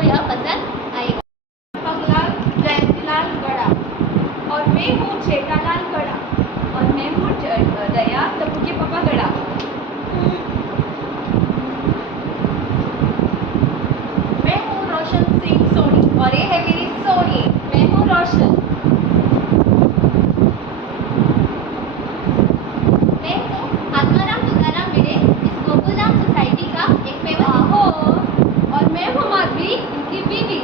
आपको यह पसंद आएगा। पगलाल जयंतीलाल गड़ा और मैं हूँ जेठालाल गड़ा और मैं हूँ दया तब्बू के पापा गड़ा। मैं हूँ रोशन सिंह सोनी और ये है मेरी सोनी। मैं हूँ रोशन। मैं हूँ आत्माराम तुकाराम भिड़े, इस गोकुलधाम सोसाइटी का एक फेमस। और मैं हूँ माधवी, इनकी बीवी।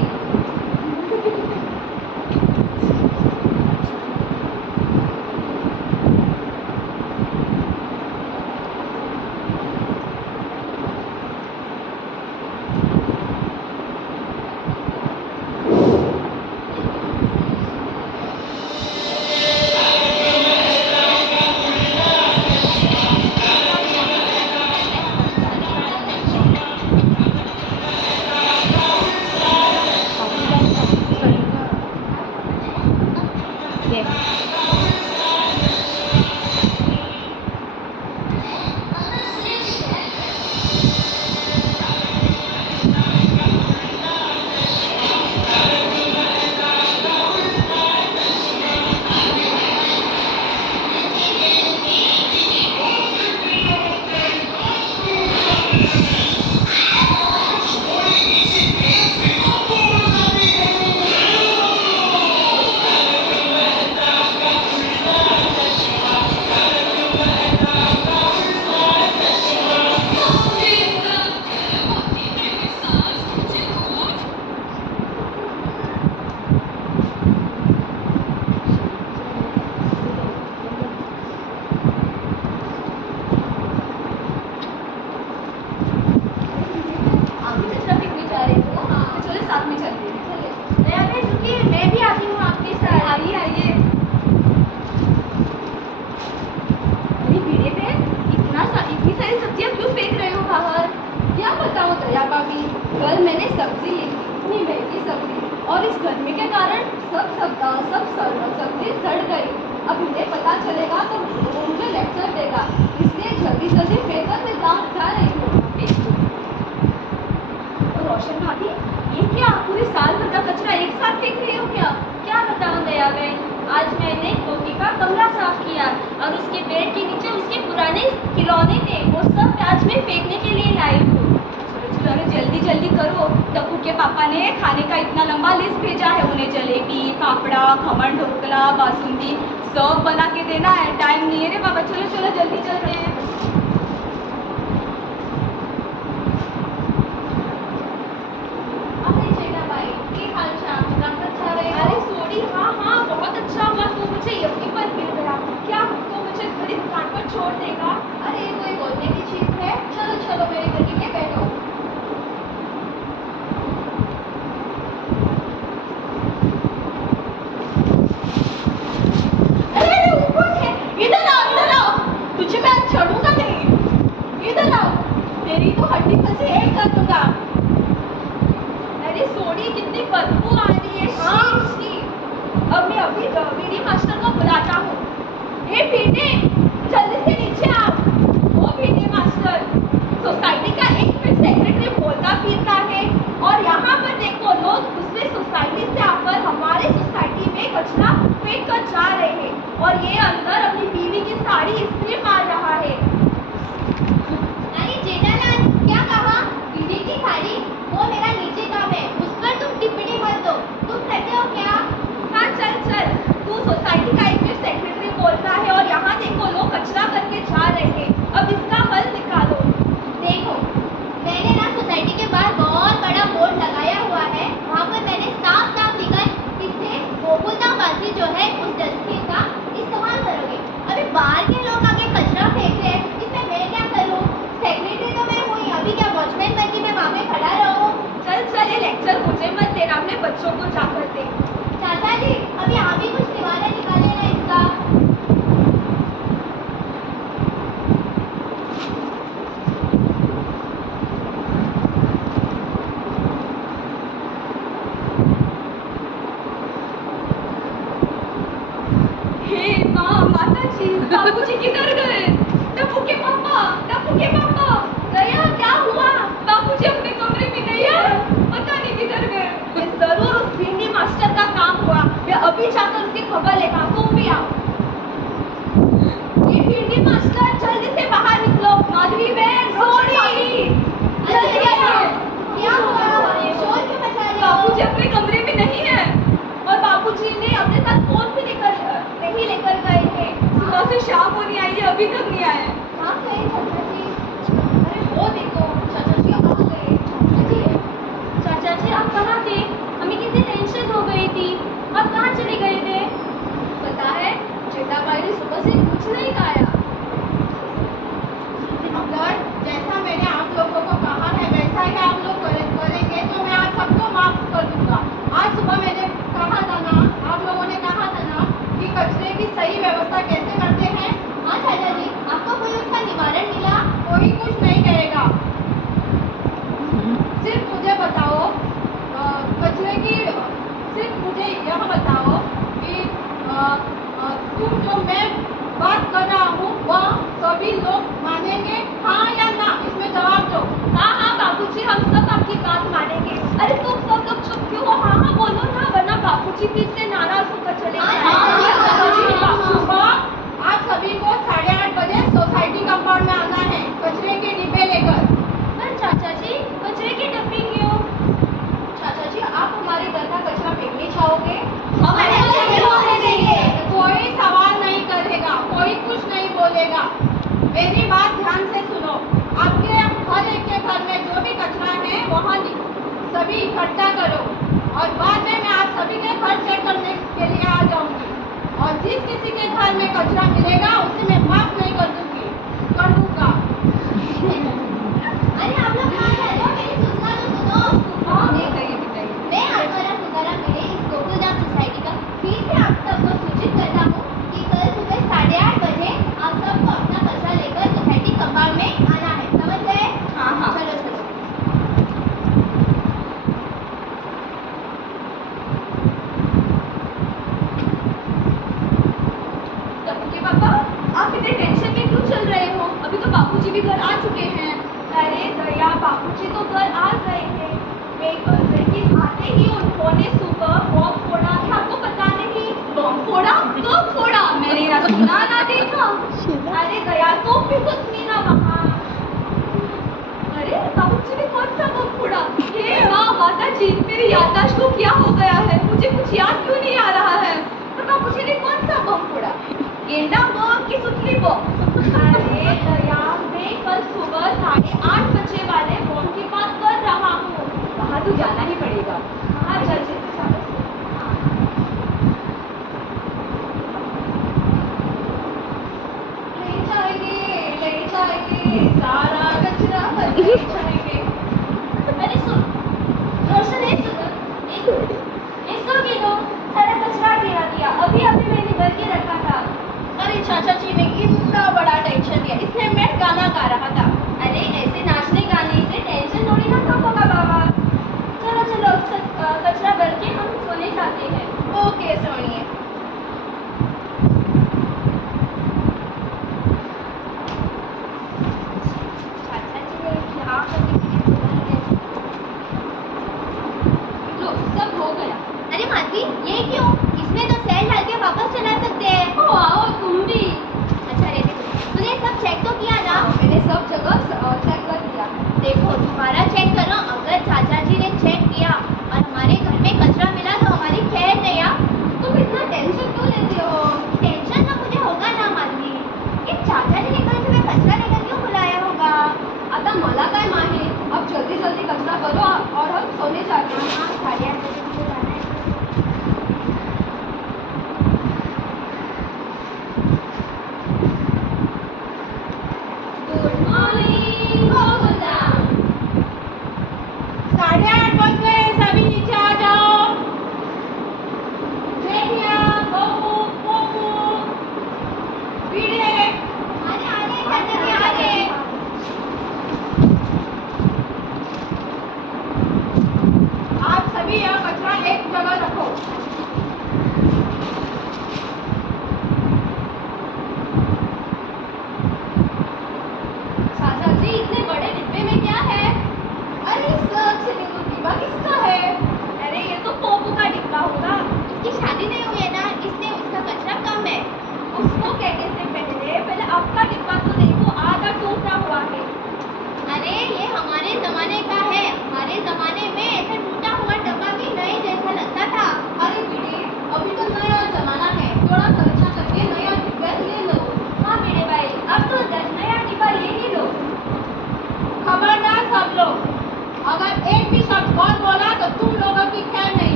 साथ में चलते हैं। रुकिए, मैं भी आती हूँ आपके साथ। आइए आइए। अरे भिड़े बहन, इतनी सारी सब्जियाँ क्यों फेंक रहे हो बाहर? क्या बताऊँ दया भाभी, कल मैंने सब्जी ली, इतनी महंगी सब्जी, और इस गर्मी के कारण सब सब्जी सड़ गई। अब इन्हें पता चलेगा तो वो मुझे लेक्चर देगा, इसलिए जल्दी जल्दी फेंक कर मैं जान उठा रही हूँ। रोशन भाभी, ये क्या पूरे साल भर का कचरा एक साथ फेंक रही हो क्या? क्या बताऊं दया बहन, आज मैंने गोपी का कमरा साफ किया और उसके बेड के नीचे उसके पुराने खिलौने थे, वो सब आज मैं फेंकने के लिए लाई हूँ। चलो अरे जल्दी जल्दी करो, तब्बू के पापा ने खाने का इतना लंबा लिस्ट भेजा है, उन्हें जलेबी, फाफड़ा, खमण, ढोकला, बासुंदी सब बना के देना है। टाइम नहीं है रे बाबा, चलो चलो जल्दी चलते हैं। अरे सोनी, हाँ हाँ बहुत अच्छा हुआ, तू मुझे यहीं पर मिल गया। क्या तू मुझे बड़ी दुकान पर छोड़ देगा? अरे कोई बोलने की चीज है? चलो चलो मेरे गली में बैठो। अरे ऊपर है, इधर आओ, तुझे मैं आज छोड़ूंगा नहीं। इधर आओ, तेरी तो हड्डी फंसी एक कर दूंगा। अरे सोनी, कितनी बदबू आ रही है। She she. अब मैं अभी बीडी मास्टर को बुलाता हूँ। हे बीडी, जल्दी से नीचे आओ। ओ बीडी मास्टर, सोसाइटी का एक सेक्रेटरी बोलता फिरता है और यहाँ पर देखो लोग दूसरे सोसाइटी से आकर हमारे सोसाइटी में कचरा फेंक कर जा रहे हैं और ये अंदर अपनी बीवी की साड़ी इस्त्री मार रहा है। अरे जेठालाल, क्या कहा? बीवी की साड़ी? वो मेरा निजी काम है, उस पर तुम टिप्पणी मत दो। तुम कहते हो क्या? हाँ चल चल, तू सोसाइटी का एक सेक्रेटरी बोलता है और यहाँ देखो लोग कचरा करके जा रहे हैं, अब इसका हल निकालो। देखो, मैंने ना सोसाइटी के बाहर बहुत बड़ा बोर्ड लगाया हुआ है, वहाँ पर मैंने साफ साफ लिखा है, इससे गोकुलधाम वासी जो है उस डस्टबिन का इस्तेमाल करोगे। अभी बाहर के लोग आगे कचरा फेंक रहे हैं, इसमें मैं क्या करूँ? सेक्रेटरी तो मैं हूँ, अभी क्या वॉचमैन बन के मैं वहाँ पे खड़ा रहूँ? चल चल, ये लेक्चर मुझे मत देना, अपने बच्चों को जाकर दे। चाचा जी, अभी आप ही कुछ निवारण निकाले ना इसका। हे माँ, माता जी, बाबूजी किधर गए? टप्पू के पापा, दया क्या हुआ? बाबूजी अपने कमरे में नहीं है, पता नहीं किधर गए? ये जरूर उस भिंडी मास्टर का काम हुआ। मैं अभी जाकर उसकी खबर लेता हूँ। तुम भी आओ। ये भिंडी मास्टर जल्दी से बाहर निकलो। माधवी बहन, सोनी, जल्दी आओ। क्या हुआ? शोर क्यों मचा रहे हो? बाबूजी अपने कमरे में नहीं है और बाबूजी ने अपने साथ फोन भी नहीं लेकर गए थे। सुबह से शाम होने आई है, अभी तक नहीं आए। कहाँ गए चाचा जी? अरे वो देखो, चाचा जी आ गए। चाचा जी आप कहाँ थे? हमें कितनी टेंशन हो गई थी। आप कहाँ चले गए थे? पता है, चेटाबाई ने सुबह से कुछ नहीं खाया। अगर जैसा मैंने आप लोगों को कहा है वैसा ही आप लोग करेंगे तो मैं आप सबको माफ कर दूंगा। आज सुबह मैंने कहा था ना, आप लोगों ने कहा था ना कि कचरे की सही व्यवस्था कैसे करते हैं। हाँ चाचा जी, आपको कोई उसका निवारण मिला? कोई कुछ नहीं कहेगा। सिर्फ मुझे बताओ, कचरे की सिर्फ मुझे यह बताओ कि तुम जो मैं बात कर रहा हूँ वह सभी लोग मानेंगे, हाँ या ना? इसमें जवाब दो। हाँ हाँ बाबूजी, हम सब आपकी बात मानेंगे। अरे तुम सब लोग चुप क्यों हो? हाँ हाँ बोलो ना, वरना बाबूजी फिर से नाराज होकर चले जाएंगे। सुबह आप सभी को 8:30 बजे सोसाइटी कंपाउंड में आना है कचरे के डिब्बे लेकर। पर चाचा जी कचरे की डब्बी क्यों? चाचा जी, आप हमारे घर का कचरा फेंकने चाहोगे? हम ऐसे नहीं होने देंगे। कोई सवाल नहीं करेगा, कोई कुछ नहीं बोलेगा। मेरी बात ध्यान से सुनो। आपके हर एक के घर में जो भी कचरा है वहाँ सभी इकट्ठा करो और बाद में मैं आप सभी के घर चेक करने के लिए आ जाऊंगी और जिस किसी के घर में कचरा मिलेगा उसे मैं माफ नहीं कर दूंगा। अरे आप लोग कहाँ जा रहे हो? मेरी सूचना तो सुनो। हाँ बताइए बताइए। मैं आत्माराम तुकाराम मेरे इस गोकुलधाम सोसाइटी का फिर से आप सबको सूचित करता हूँ कि कल सुबह 8:30 बजे आप सबको अपना कचरा लेकर सोसाइटी कंपाउंड में आना है। समझ गए? हाँ हाँ। चलो चलो। तभी पापा, आप इतने टेंशन में क्यों चल रहे हो? अभी तो बाबूजी भी घर आ चुके हैं। अरे दया, बाबूजी तो घर आ गए थे। लेकिन आते ही उन्होंने सुबह बम फोड़ा। क्या आपको पता नहीं? बम फोड़ा? कब फोड़ा? मैंने ना सुना ना देखा। अरे दया, तुम भी तो सुनी ना वहाँ। अरे बाबूजी ने कौन सा बम फोड़ा? हे माँ माता जी, मेरी याददाश्त को क्या हो गया है? मुझे कुछ याद क्यों नहीं आ रहा है? तो बाबूजी ने कौन सा बम फोड़ा? गेंदा बम की सुतली बम? अरे दया, मैं कल सुबह 8:30 बजे वाले बम की बात कर रहा हूँ। वहाँ तो जाना ही पड़ेगा। हाँ जल्दी से चलो। ले जाएंगे सारा कचरा भर ले जाएंगे। अरे सुन, रोशन इसको गिनो। सारा कचरा गिरा दिया। अभी अभी मैंने भर के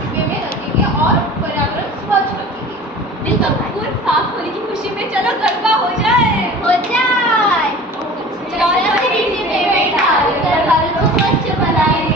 डिब्बे में रखेंगे और पर्यावरण स्वच्छ रखेंगे। सब कुछ साफ होने की खुशी में चलो गरबा हो जाए। हो जाए। चलो डिब्बे में डाल कर घर को स्वच्छ बनाए।